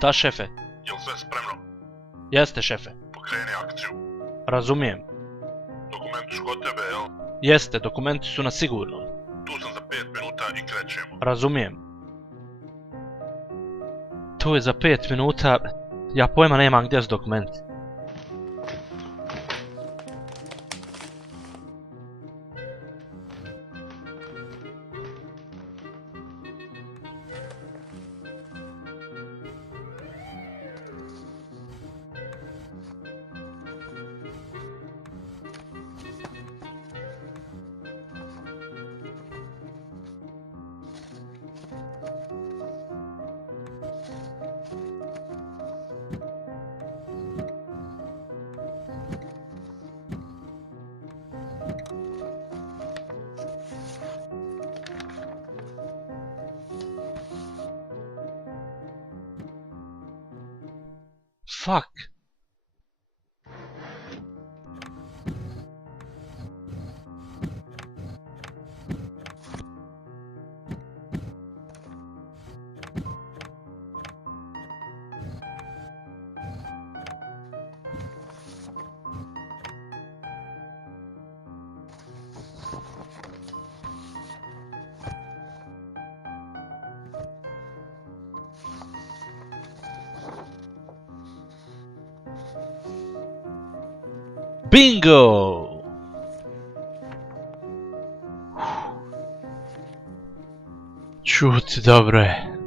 Da, šefe. Jel sve spremno? Jeste, šefe. Pokreni akciju. Razumijem. Dokumenti su kod tebe, jel? Jeste, dokumenti su na sigurno. Tu sam za 5 minuta i krećemo. Razumijem. To je za 5 minuta. Ja pojma nemam gdje su dokumenti. Fuck. Bingo! Čuti, dobro je.